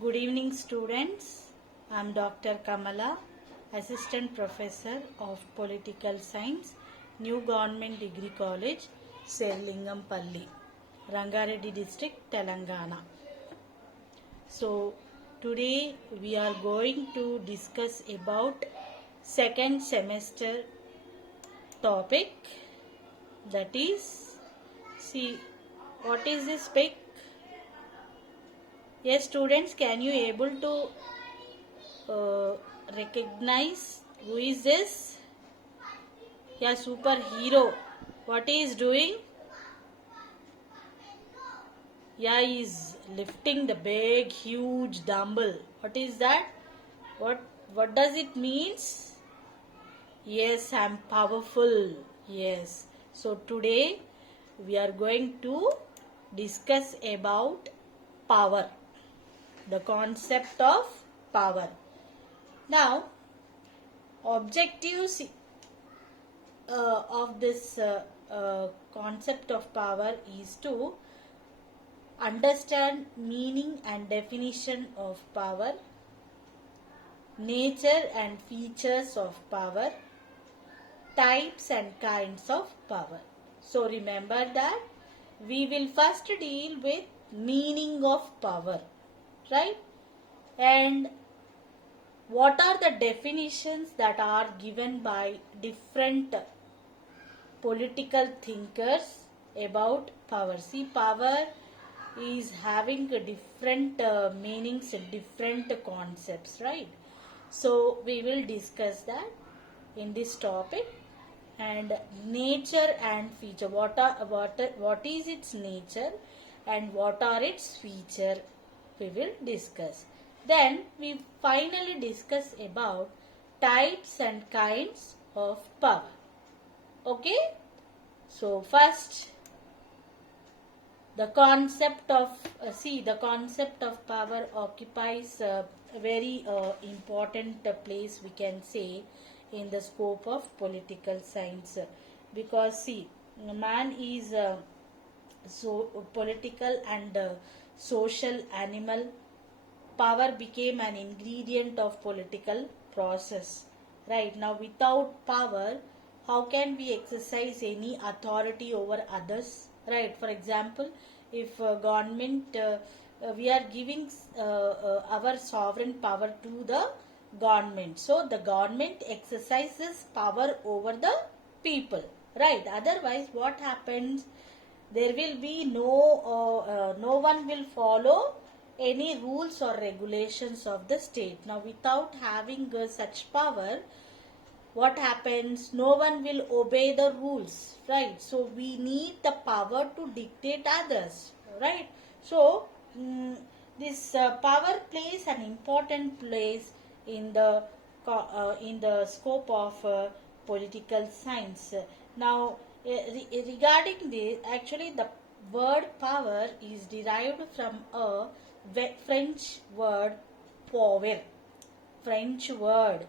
Good evening, students. I am Dr. Kamala, Assistant Professor of Political Science, New Government Degree College, Serlingampalli, Rangareddy District, Telangana. So, today we are going to discuss about second semester topic, that is, see, what is this pic? Yes, students, can you able to recognize who is this? Yeah, superhero. What he is doing? Yeah, he is lifting the big, huge dumbbell. What is that? What does it means? Yes, I am powerful. Yes. So today we are going to discuss about power, the concept of power. Now, objectives of this concept of power is to understand meaning and definition of power, nature and features of power, types and kinds of power. So remember that we will first deal with meaning of power, right? And what are the definitions that are given by different political thinkers about power. See, power is having a different meanings, different concepts, right? So we will discuss that in this topic. And nature and feature, what is its nature and what are its feature, we will discuss. Then we finally discuss about types and kinds of power. Okay, so first the concept of the concept of power occupies a very important place, we can say, in the scope of political science, because see, man is so political and social animal. Power became an ingredient of political process. Right now, without power, how can we exercise any authority over others? Right. For example, if government, we are giving our sovereign power to the government. So the government exercises power over the people. Right. Otherwise, what happens? There will be no one will follow any rules or regulations of the state. Now, without having such power, what happens? No one will obey the rules, right? So we need the power to dictate others, right? So this power plays an important place in the scope of political science. Now, regarding this, actually the word power is derived from a French word power. French word.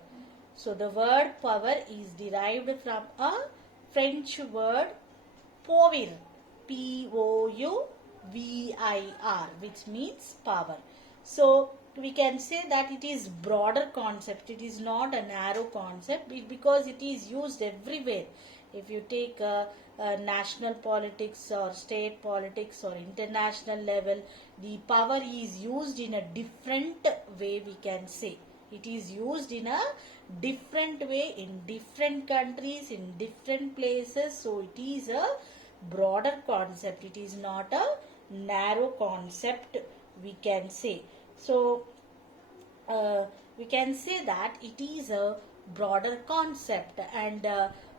So the word power is derived from a French word pouvoir, P-O-U-V-I-R, which means power. So we can say that it is broader concept. It is not a narrow concept because it is used everywhere. If you take national politics or state politics or international level, the power is used in a different way, we can say. It is used in a different way in different countries, in different places. So it is a broader concept. It is not a narrow concept, we can say. So we can say that it is a broader concept, and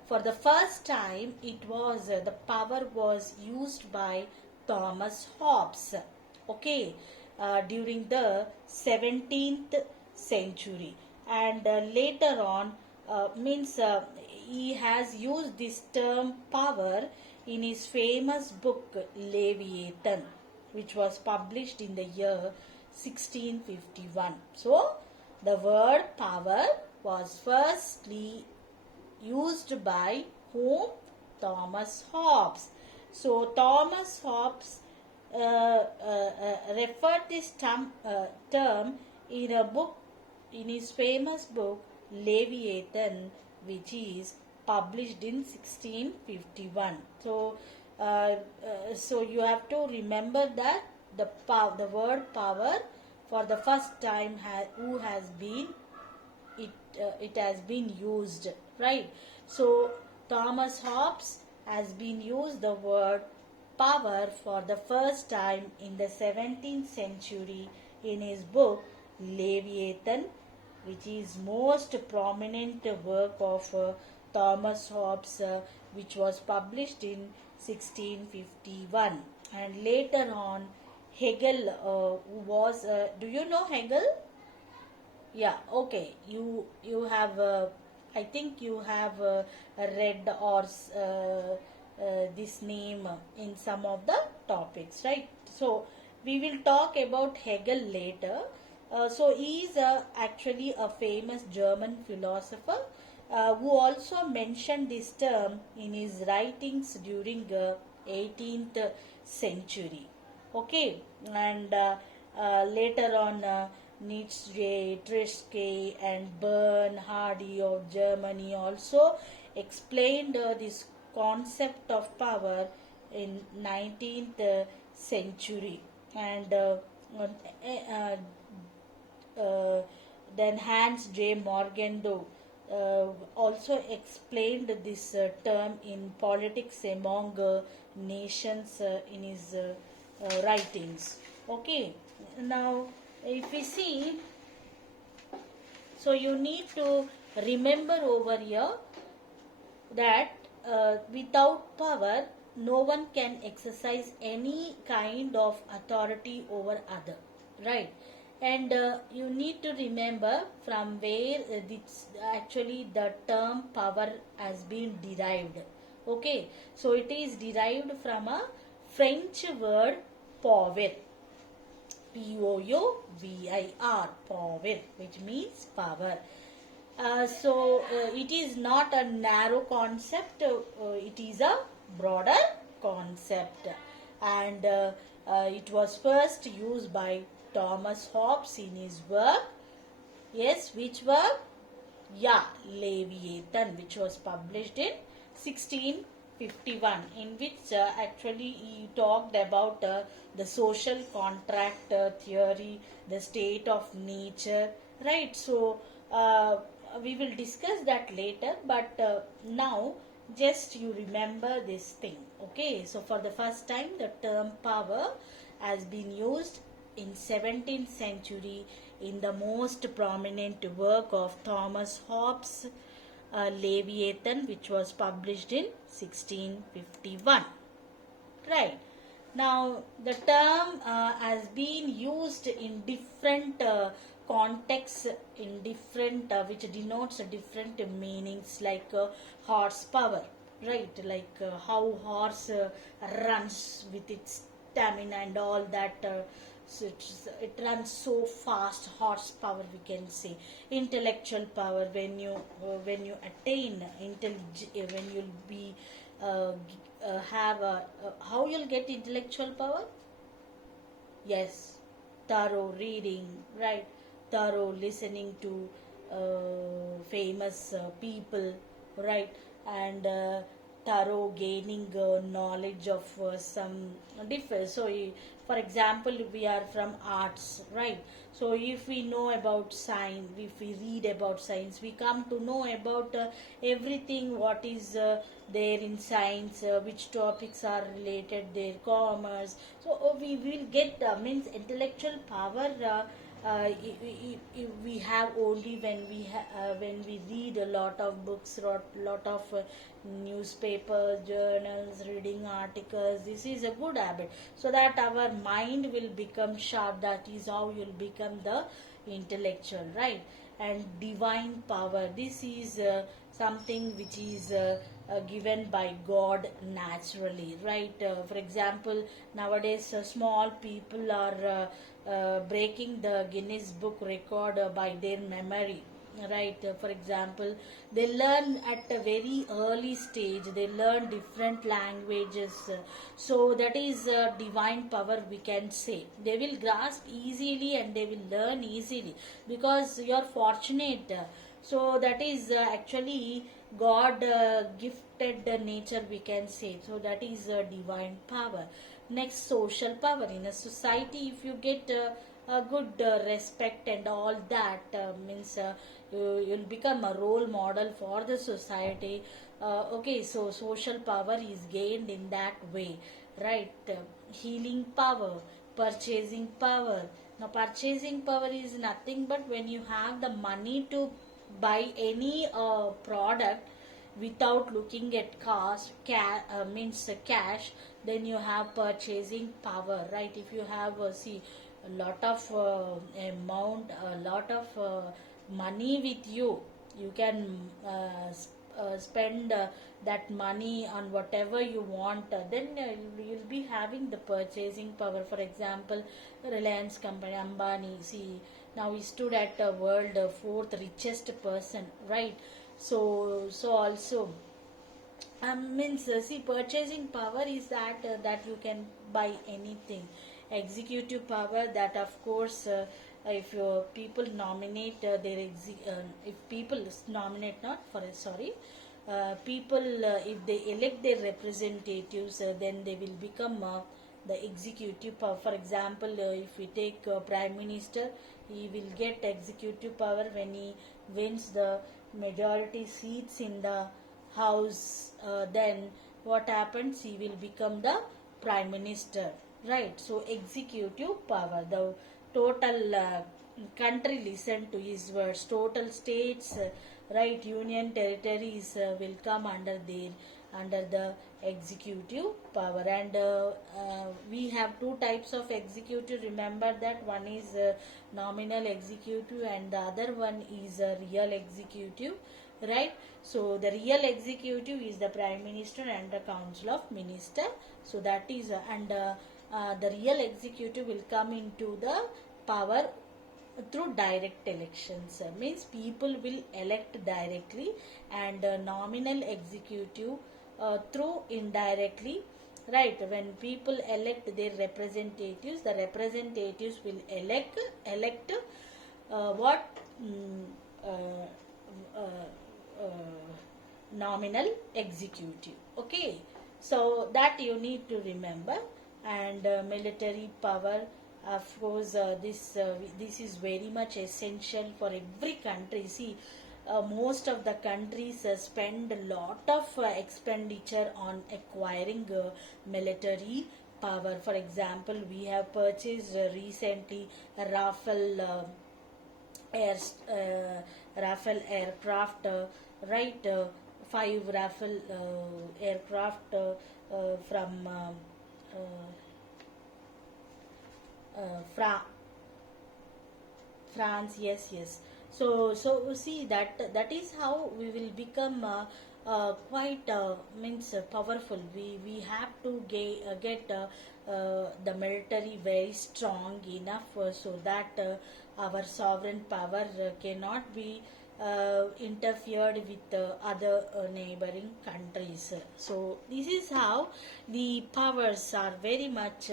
for the first time it was the power was used by Thomas Hobbes, okay, during the 17th century, and later on he has used this term power in his famous book Leviathan, which was published in the year 1651. So the word power was firstly used by whom? Thomas Hobbes. So Thomas Hobbes referred this term in a book, in his famous book Leviathan, which is published in 1651. So you have to remember that the word power for the first time who has been it has been used, right? So Thomas Hobbes has been used the word power for the first time in the 17th century in his book Leviathan, which is most prominent work of Thomas Hobbes, which was published in 1651. And later on, Hegel was. Do you know Hegel? Yeah, okay. You have, I think you have read or this name in some of the topics, right? So we will talk about Hegel later. So he is actually a famous German philosopher who also mentioned this term in his writings during 18th century. Okay, and later on. Nietzsche, Treske, and Bernhardi of Germany also explained this concept of power in 19th century. And uh, uh, then Hans J. Morgenthau also explained this term in Politics Among Nations in his writings. Okay, now if we see, so you need to remember over here that without power no one can exercise any kind of authority over other, right? And you need to remember from where actually the term power has been derived. Okay, so it is derived from a French word pouvoir, Pouvir, power, which means power. It is not a narrow concept, it is a broader concept. And it was first used by Thomas Hobbes in his work. Yes, which work? Yeah, Leviathan, which was published in 1651, in which actually he talked about the social contract theory, the state of nature, right? So we will discuss that later, but now just you remember this thing. Okay, so for the first time the term power has been used in 17th century in the most prominent work of Thomas Hobbes, Leviathan, which was published in 1651. Right. Now, the term has been used in different contexts, in different, which denotes different meanings, like horsepower, right? Like how horse runs with its stamina and all that. So it runs so fast, horsepower we can say. Intellectual power, when you attain when you'll be have a how you'll get intellectual power. Yes, thorough reading, right? Thorough listening to famous people, right? And thorough gaining knowledge of some different. So for example, we are from arts, right? So if we know about science, if we read about science, we come to know about everything what is there in science, which topics are related there, commerce. So we will get means intellectual power we have only when we read a lot of books, lot of newspapers, journals, reading articles. This is a good habit, so that our mind will become sharp. That is how you'll become the intellectual, right? And divine power, this is something which is given by God naturally, right? For example, nowadays small people are breaking the Guinness Book record by their memory. right? For example, they learn at a very early stage, they learn different languages, so that is divine power, we can say. They will grasp easily and they will learn easily because you are fortunate. So that is actually God gifted nature, we can say. So that is divine power. Next, social power. In a society, if you get a good respect and all that, means you'll become a role model for the society. Okay, so social power is gained in that way, right? Healing power, purchasing power. Now purchasing power is nothing but when you have the money to buy any product without looking at cost, means cash, then you have purchasing power, right? If you have see a lot of amount, a lot of money with you, you can spend that money on whatever you want, then you'll be having the purchasing power. For example, Reliance company, Ambani, see, now he stood at the world fourth richest person, right? So also means see, purchasing power is that you can buy anything. Executive power, that of course, if people nominate if people nominate, not for sorry, people if they elect their representatives, then they will become the executive power. For example, if we take prime minister, he will get executive power when he wins the majority seats in the house. Then what happens, he will become the prime minister, right? So executive power, the total country listen to his words, total states, right, union territories will come under the executive power. And we have two types of executive, remember that. One is nominal executive and the other one is real executive, right? So the real executive is the prime minister and the council of minister. So that is the real executive will come into the power through direct elections. Means people will elect directly, and nominal executive through indirectly, right? When people elect their representatives, the representatives will elect what uh, uh, nominal executive. Okay, so that you need to remember. And military power, of course, this is very much essential for every country. See, most of the countries spend a lot of expenditure on acquiring military power. For example, we have purchased recently a air Rafale aircraft, right? Five Rafale aircraft from uh, France, yes, yes. So see, that is how we will become quite means powerful. We have to get the military very strong enough so that our sovereign power cannot be interfered with other neighboring countries. So this is how the powers are very much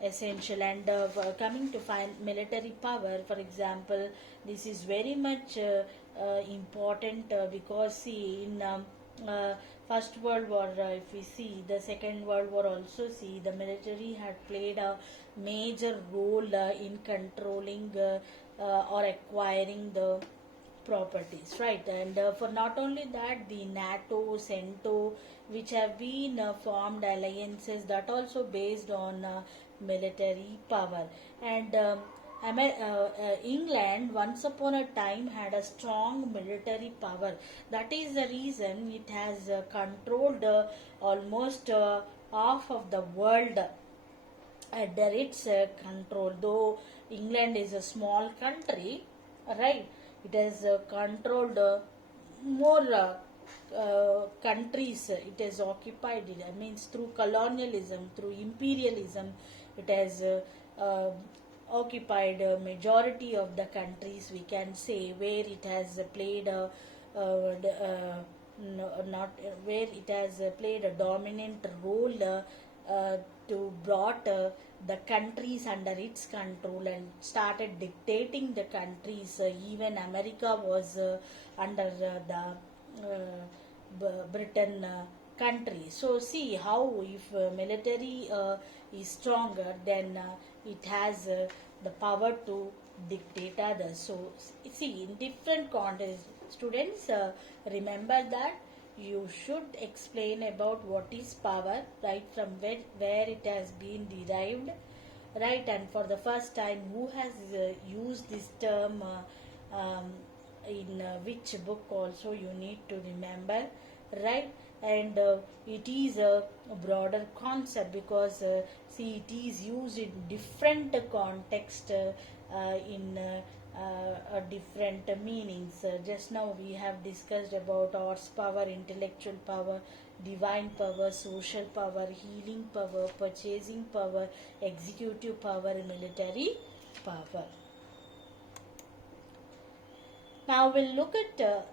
essential. And coming to find military power, for example, this is very much important because see, in First World War, if we see the Second World War also, see, the military had played a major role in controlling or acquiring the properties, right? And for not only that, the NATO, CENTO, which have been formed alliances, that also based on military power. And England once upon a time had a strong military power. That is the reason it has controlled almost half of the world under its control. Though England is a small country, right? It has controlled more countries. It has occupied it. I mean, through colonialism, through imperialism, it has occupied a majority of the countries, we can say, where it has played a not where it has played a dominant role to brought the countries under its control and started dictating the countries. Even America was under the Britain country. So see how if military is stronger, then it has the power to dictate others. So see, in different contexts, students, remember that you should explain about what is power, right, from where it has been derived, right, and for the first time who has used this term, in which book also you need to remember, right. And it is a broader concept because see, it is used in different context, in different meanings. Just now we have discussed about horsepower, intellectual power, divine power, social power, healing power, purchasing power, executive power, military power. Now we'll look at the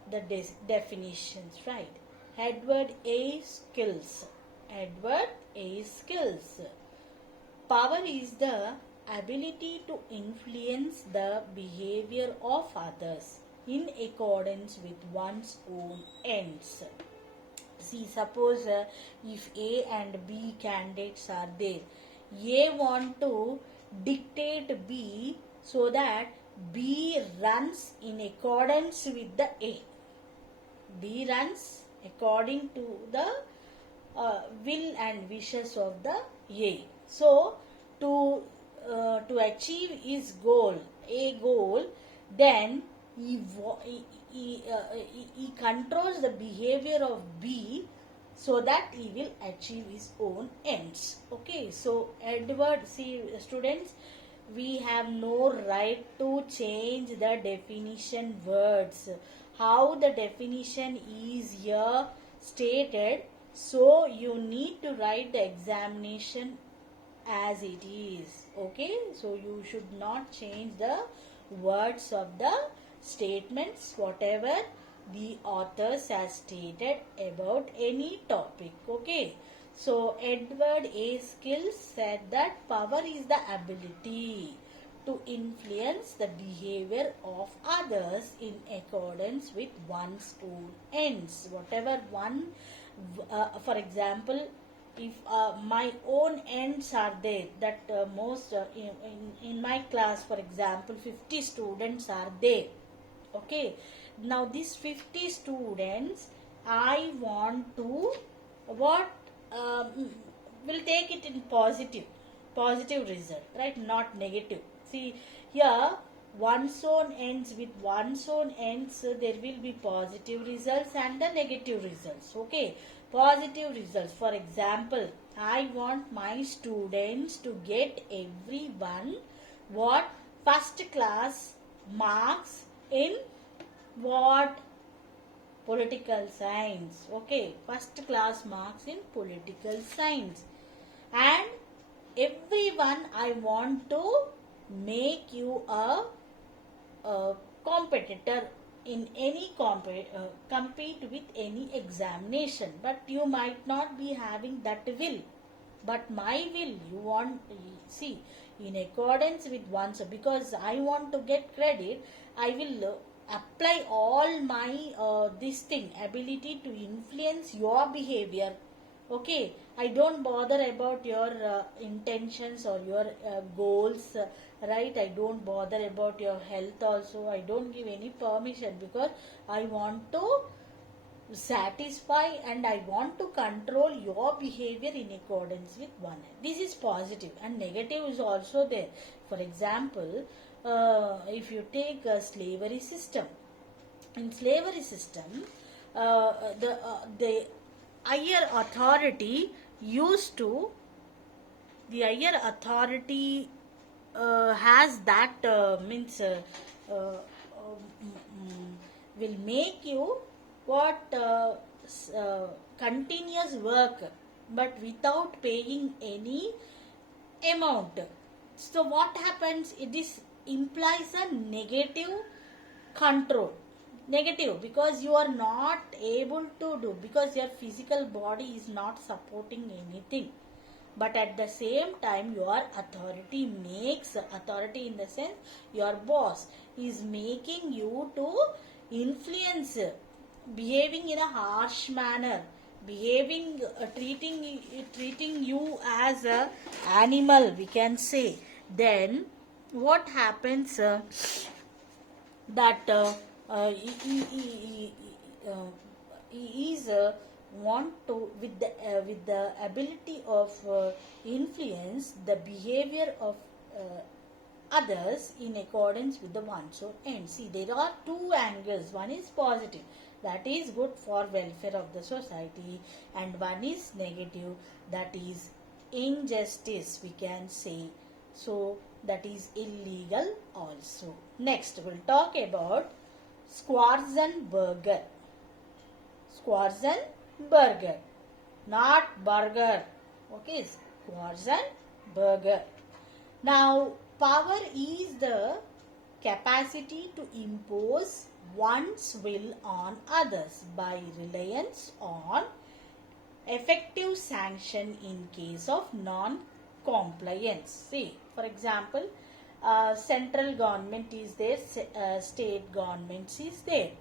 definitions, right? Edward A. Skills. Edward A. Skills. Power is the ability to influence the behavior of others in accordance with one's own ends. See, suppose if A and B candidates are there, A want to dictate B so that B runs in accordance with the A. B runs according to the will and wishes of the A. So, to achieve his goal, A goal, then he controls the behavior of B so that he will achieve his own ends. Okay, so Edward, see students, we have no right to change the definition words. How the definition is here stated, so you need to write the examination as it is. Okay, so you should not change the words of the statements whatever the authors has stated about any topic. Okay, so Edward A. Skills said that power is the ability to influence the behavior of others in accordance with one's own ends. Whatever one, for example, if my own ends are there, that most in my class, for example, 50 students are there. Okay, now these 50 students, I want to what will take it in positive result, right, not negative. See here, one's own ends, with one's own ends there will be positive results and the negative results. Okay, positive results, for example, I want my students to get everyone what first class marks in what political science. Okay, first class marks in political science, and everyone I want to make you a competitor in any compete with any examination, but you might not be having that will, but my will you want, see, in accordance with one's, because I want to get credit, I will apply all my this thing, ability to influence your behavior. Okay, I don't bother about your intentions or your goals, right? I don't bother about your health also. I don't give any permission because I want to satisfy and I want to control your behavior in accordance with one. This is positive, and negative is also there. For example, if you take a slavery system, in slavery system, the higher authority used to, the higher authority has that means will make you what continuous work but without paying any amount. So what happens? This implies a negative control. Negative, because you are not able to do, because your physical body is not supporting anything. But at the same time, your authority makes, authority in the sense your boss is making you to influence, behaving in a harsh manner, behaving, treating you as a animal, we can say. Then what happens, that he is want to, with the ability of influence the behavior of others in accordance with the one's own end. See, there are two angles. One is positive, that is good for welfare of the society, and one is negative, that is injustice, we can say. So that is illegal also. Next we'll talk about Schwarzenberger. Schwarzenberger, not burger. Okay, Schwarzenberger. Now, power is the capacity to impose one's will on others by reliance on effective sanction in case of non-compliance. See, for example, central government is there, state government is there.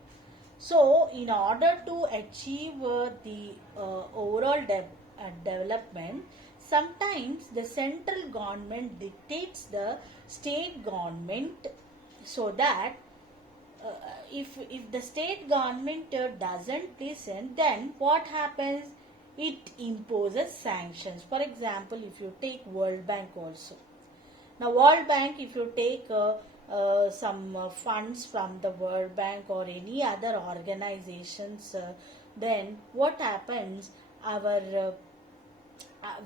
So, in order to achieve the overall development, sometimes the central government dictates the state government, so that if the state government doesn't listen, then what happens? It imposes sanctions. For example, if you take World Bank also. Now, World Bank, if you take some funds from the World Bank or any other organizations, then what happens?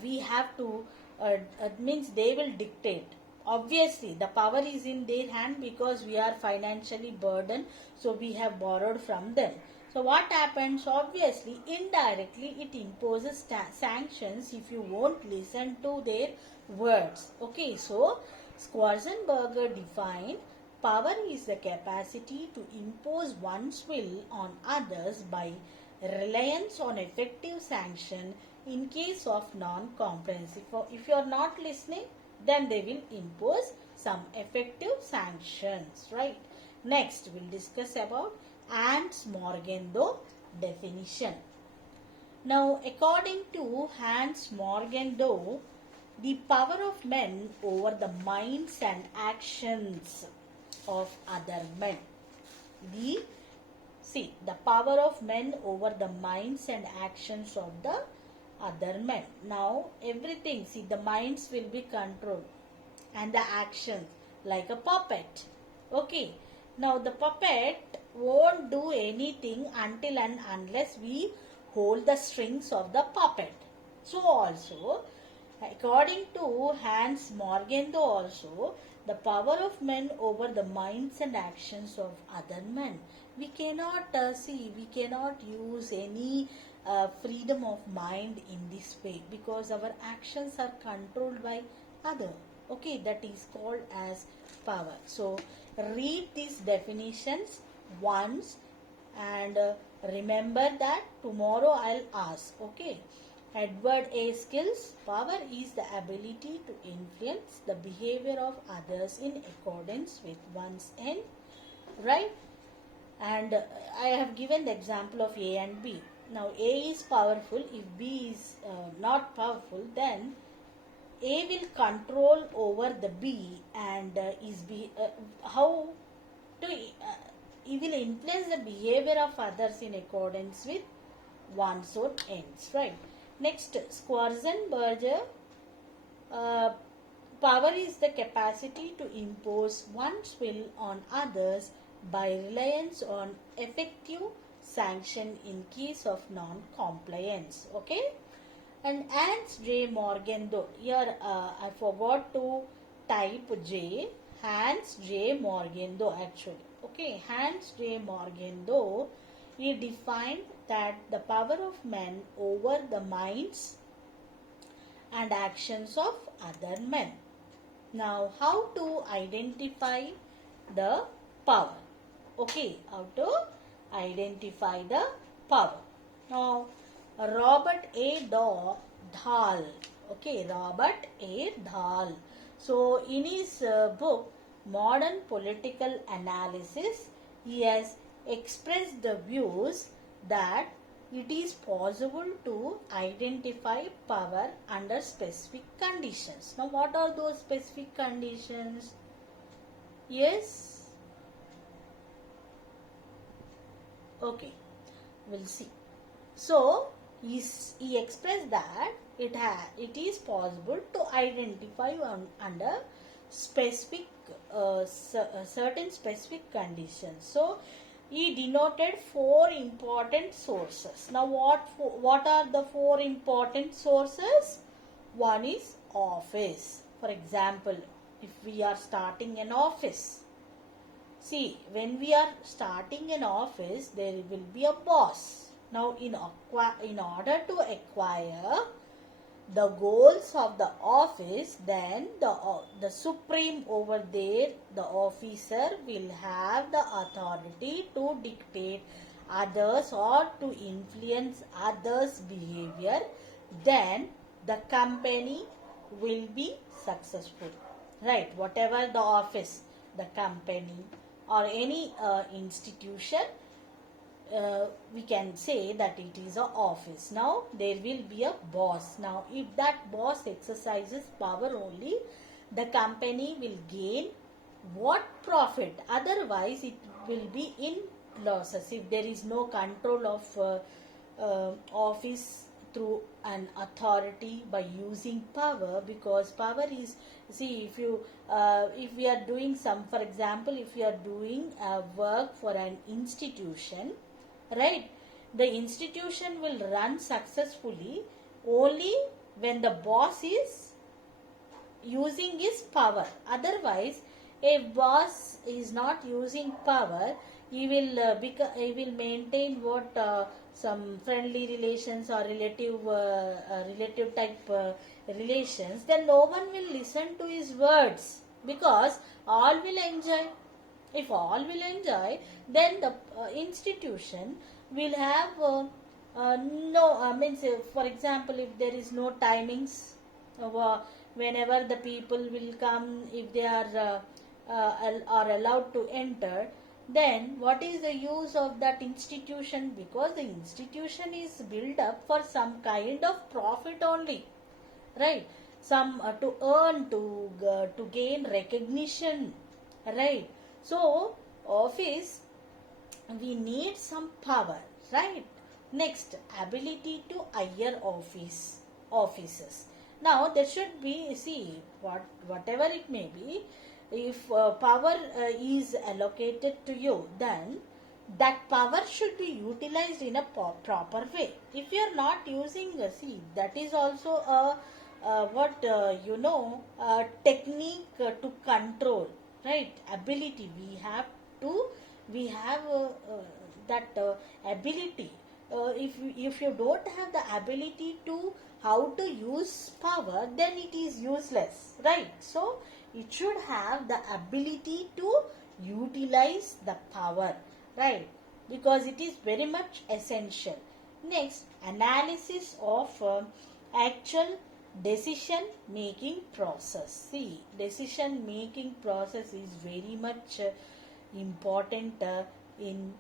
We have to, it means they will dictate. Obviously, the power is in their hand because we are financially burdened, so we have borrowed from them. So what happens? Obviously, indirectly, it imposes sanctions if you won't listen to their words. Okay, so Schwarzenberger defined power is the capacity to impose one's will on others by reliance on effective sanction in case of non-compliance. If you are not listening, then they will impose some effective sanctions, right? Next, we'll discuss about Hans Morgenthau definition. Now, according to Hans Morgenthau, the power of men over the minds and actions of other men. The power of men over the minds and actions of the other men. Now, everything, see, the minds will be controlled and the actions, like a puppet. Okay. Now, the puppet won't do anything until and unless we hold the strings of the puppet. So, also, according to Hans Morgenthau also, the power of men over the minds and actions of other men. We cannot we cannot use any freedom of mind in this way, because our actions are controlled by other. Okay, that is called as power. So, read these definitions once and remember that. Tomorrow I'll ask. Okay. Edward A. Skills, power is the ability to influence the behavior of others in accordance with one's end, right? And I have given the example of A and B. Now, A is powerful. If B is not powerful, then A will control over the B, and is B how to he will influence the behavior of others in accordance with one's own ends, right? Next, Schwarzenberger, power is the capacity to impose one's will on others by reliance on effective sanction in case of non-compliance. Okay? And Hans J. Morgenthau, here I forgot to type J, Hans J. Morgenthau actually. Okay, Hans J. Morgenthau, he defined that the power of men over the minds and actions of other men. Now, how to identify the power? Okay, how to identify the power? Now, Robert A. Dahl. Okay, Robert A. Dahl. So, in his book Modern Political Analysis, he has expressed the views that it is possible to identify power under specific conditions. Now, what are those specific conditions? Yes? Okay, we'll see. So, he expressed that it is possible to identify under specific certain specific conditions. So, he denoted four important sources. Now, what are the four important sources? One is office. For example, if we are starting an office, see, when we are starting an office, there will be a boss. Now, in order to acquire the goals of the office, then the supreme over there, the officer will have the authority to dictate others or to influence others' behavior. Then the company will be successful. Right, whatever the office, the company or any institution, we can say that it is an office. Now, there will be a boss. Now, if that boss exercises power only, the company will gain what? Profit. Otherwise, it will be in losses if there is no control of office through an authority by using power, because power is, see, if we are doing some, for example, if we are doing work for an institution, right, the institution will run successfully only when the boss is using his power. Otherwise, if boss is not using power, he will maintain what some friendly relations or relative type relations. Then no one will listen to his words, because all will enjoy. If all will enjoy, then the institution will have means, for example, if there is no timings, whenever the people will come, if they are allowed to enter, then what is the use of that institution? Because the institution is built up for some kind of profit only, right? Some to earn, to gain recognition, right? So, office, we need some power, right? Next, ability to hire offices. Now, there should be, see, whatever it may be, if power is allocated to you, then that power should be utilized in a proper way. If you are not using, see, that is also a technique to control, right? Ability, we have that ability. If you don't have the ability to how to use power, then it is useless, right? So it should have the ability to utilize the power, right? Because it is very much essential. Next, analysis of actual decision making process. See, decision making process is very much important in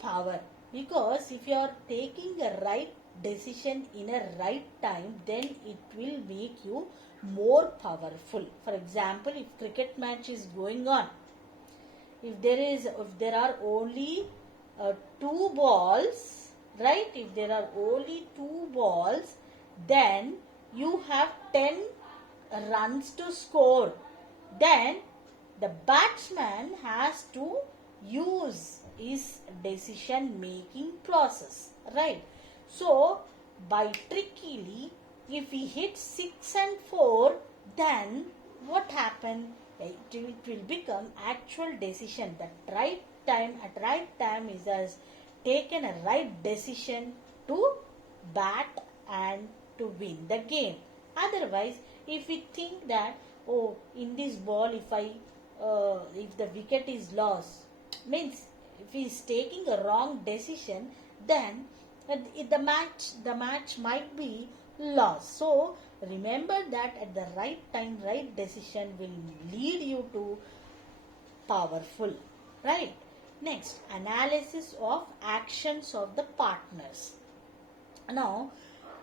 power, because if you are taking a right decision in a right time, then it will make you more powerful. For example, if cricket match is going on, if there are only two balls, right? If there are only two balls, then you have 10 runs to score. Then the batsman has to use his decision making process, right? So, by trickily, if he hits 6 and 4, then what happened? It will become actual decision. That at right time is has taken a right decision to bat and to win the game. Otherwise, if we think that oh, in this ball, if the wicket is lost, means if he is taking a wrong decision, then the match might be lost. So remember that at the right time, right decision will lead you to powerful, right? Next, analysis of actions of the partners. Now,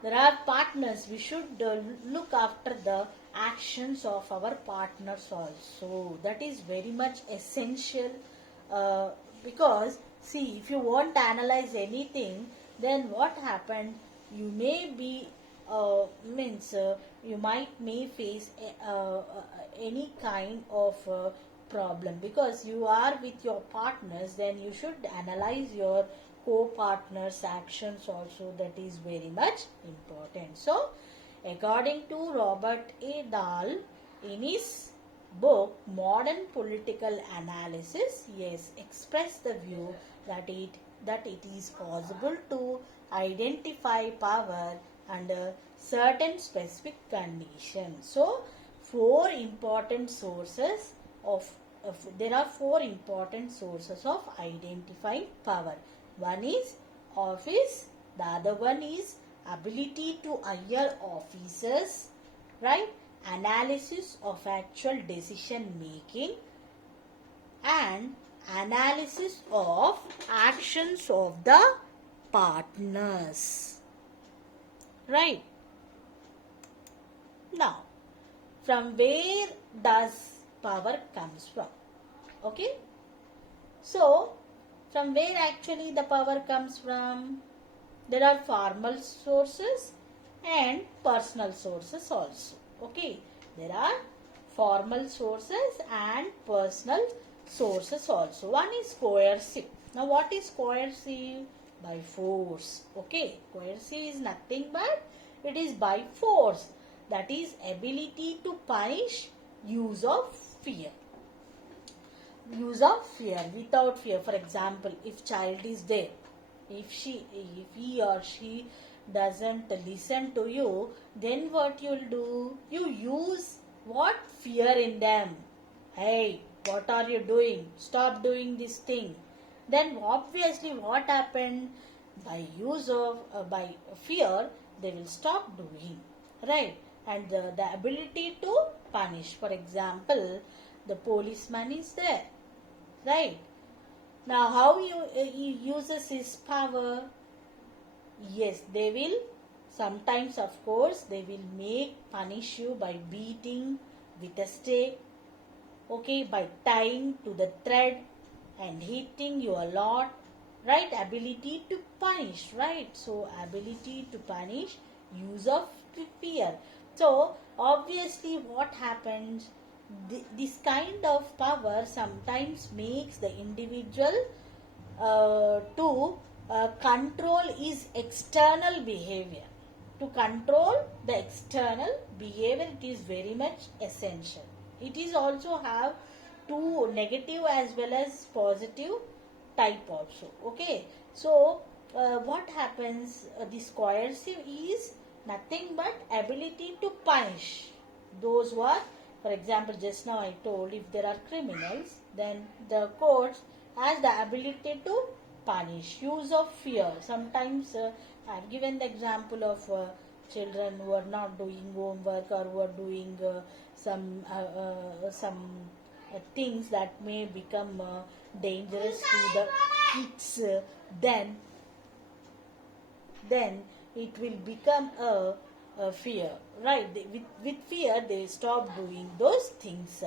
there are partners. We should look after the actions of our partners also. That is very much essential, uh, because see, if you want to analyze anything, then what happened? You may be means you may face any kind of problem, because you are with your partners. Then you should analyze your co-partners actions also. That is very much important. So according to Robert A. Dahl, in his book Modern Political Analysis, yes, expressed the view that it is possible to identify power under certain specific conditions. So four important sources there are four important sources of identifying power. One is office, the other one is ability to hire officers, right? Analysis of actual decision making, and analysis of actions of the partners, right? Now, from where does power comes from? Okay, so from where actually the power comes from? There are formal sources and personal sources also. Okay, there are formal sources and personal sources also. One is coercive. Now what is coercive? By force. Okay, coercive is nothing but it is by force. That is ability to punish, use of fear. Use of fear, without fear. For example, if child is there, if he or she doesn't listen to you, then what you'll do? You use what? Fear in them. Hey, what are you doing? Stop doing this thing. Then obviously what happened? By use of by fear, they will stop doing, right? And the ability to punish. For example, the policeman is there, right? Now how he uses his power? Yes, they will sometimes, of course, they will punish you by beating with a stake, okay, by tying to the thread and hitting you a lot, right? Ability to punish, right? So ability to punish, use of fear. So obviously what happens? This kind of power sometimes makes the individual to control his external behavior. To control the external behavior, it is very much essential. It is also have two negative as well as positive type also. Okay, so what happens? This coercive is nothing but ability to punish those who are, for example, just now I told, if there are criminals, then the courts has the ability to punish. Use of fear. Sometimes I've given the example of children who are not doing homework, or who are doing some things that may become dangerous to the kids. Then it will become a fear, right? With fear they stop doing those things.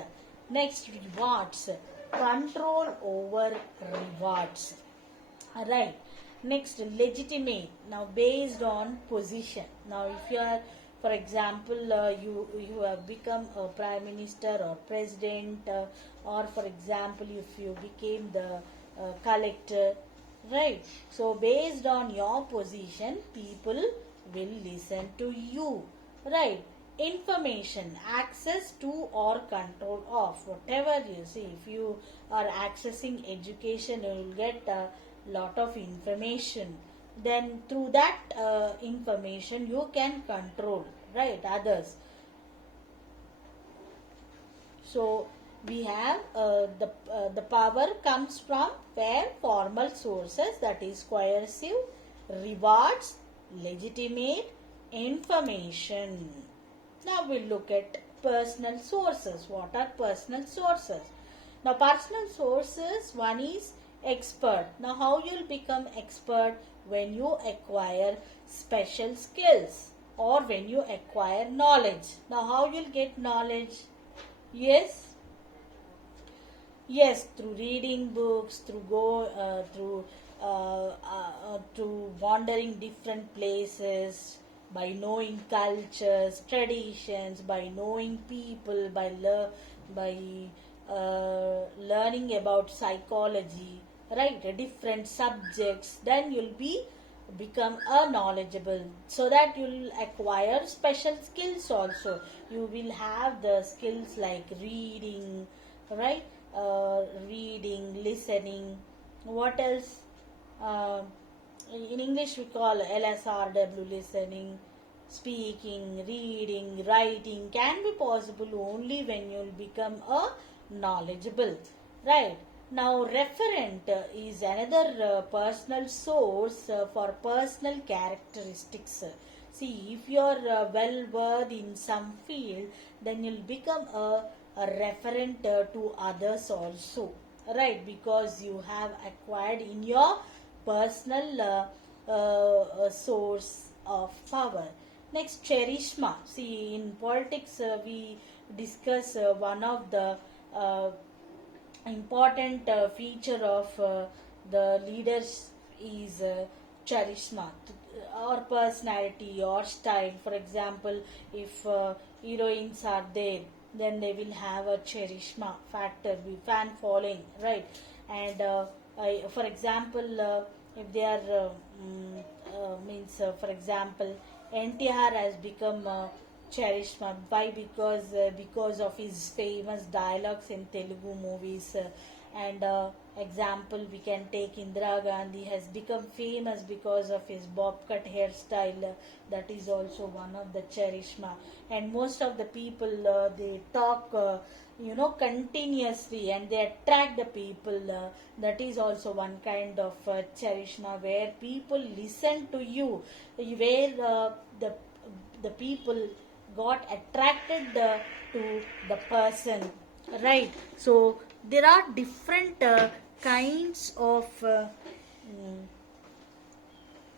Next, rewards. Control over rewards, right? Next, legitimate. Now based on position. Now if you are, for example, you have become a prime minister or president, or for example if you became the collector, right? So based on your position, people will listen to you, right? Information, access to or control of, whatever you see. If you are accessing education, you will get a lot of information. Then through that information you can control, right, others. So we have the power comes from where formal sources, that is coercive, rewards, legitimate, information. Now we'll look at personal sources. What are personal sources? Now personal sources, one is expert. Now how you'll become expert? When you acquire special skills or when you acquire knowledge. Now how you'll get knowledge? Yes, yes, through reading books, through wandering different places, by knowing cultures, traditions, by knowing people, by learning about psychology, right? Different subjects. Then you'll become a knowledgeable, so that you'll acquire special skills also. You will have the skills like reading, right? Reading, listening. What else? Uh, in English we call LSRW, listening, speaking, reading, writing can be possible only when you'll become a knowledgeable, right? Now referent is another personal source for personal characteristics. See, if you're well versed in some field, then you'll become a referent to others also, right? Because you have acquired in your personal source of power. Next, charisma. See, in politics, we discuss one of the important feature of the leaders is charisma, or personality or style. For example, if heroines are there, then they will have a charisma factor, be fan following, right? And for example, if they are means for example, NTR has become charisma. Why? Because of his famous dialogues in Telugu movies. And example, we can take Indira Gandhi has become famous because of his bob cut hairstyle. That is also one of the charisma. And most of the people, they talk continuously, and they attract the people. That is also one kind of charisma, where people listen to you, where the people got attracted to the person, right? So there are different kinds of